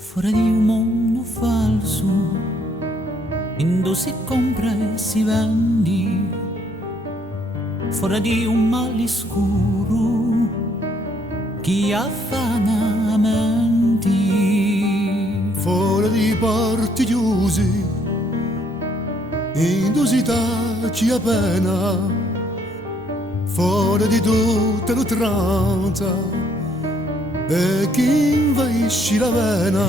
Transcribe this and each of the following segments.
Fuori di un mondo falso, indo si compra e si vende, fuori di un male scuro, chi affana menti. Fuori di porti chiusi, indusità ci appena, fuori di tutte le tranza, e chi invaisci la vena,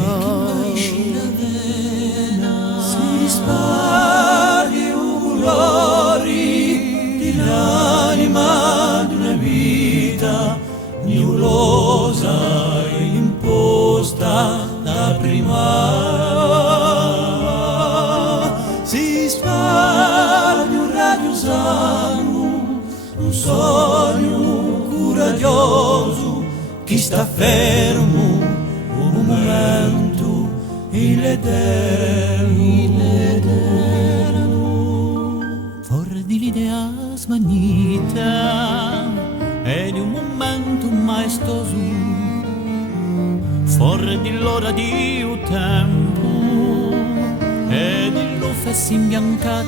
si spaghi ulori di l'anima d'una vita nebulosa imposta da prima. Si spaghi un raggio sano, un sogno coraggioso, chi sta fermo un momento in l'eterno, fuori di l'idea smagnita e di un momento maestoso, fuori di l'ora di un tempo e di l'offesa imbiancata,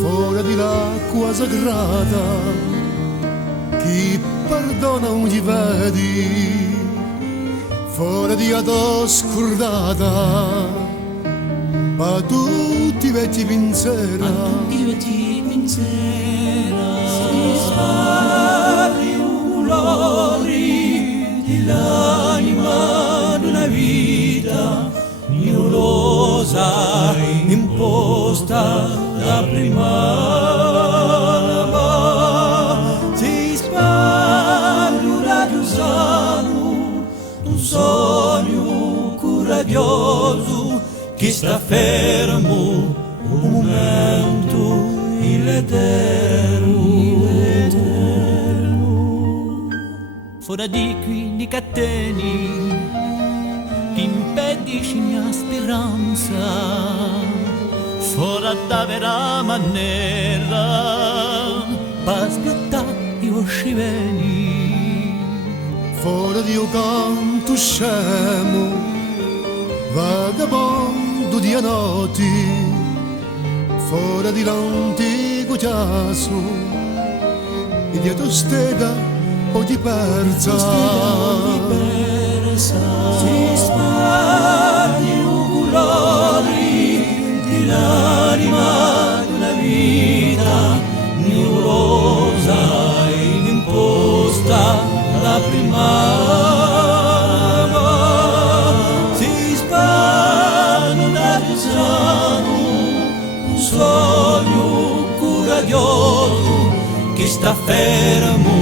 fuori di l'acqua sagrata, chi perdona non gli vedi, fuori di adò scordata, ma tutti i vecchi pensieri, si spari ulori di l'anima d'una vita nebulosa imposta da prima. Un sogno coraggioso che sta fermo un momento in l'eterno. Fuori di qui di cateni che impedisci mia speranza, fuori da vera maniera per sgattare i vostri veni. Fuori di un canto scemo, vagabondo di notti, fuori di l'antico chiasso, e dietro stega o di persa, si spagni ulori di l'anima d'una vita nebulosa imposta la prima. Si spagna un artigiano, un sogno coraggioso che sta fermo